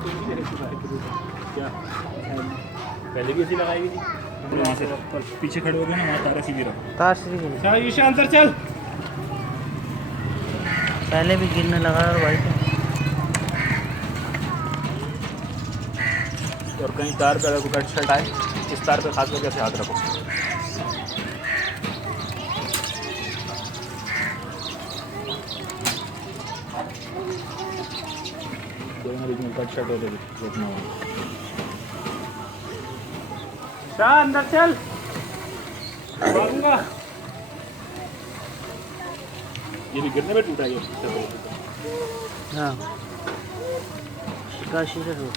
क्या पहले भी ऐसी लगाई थी वहाँ से पीछे खड़े हो गए ना, वहाँ तार सीधी रखो। तार सीधी गिरी। चल ईशान सर चल। पहले भी गिरने लगा और भाई तो। और कहीं तार पे अगर कोई कट शट आए, इस तार पे खास करके ऐसे हाथ रखो। दोनों बीच में कट शट हो जाए, रोकना होगा। शाह अंदर चल, मारूंगा। ये भी गिरने में टूटा ये। हाँ शिकाशी से टूट।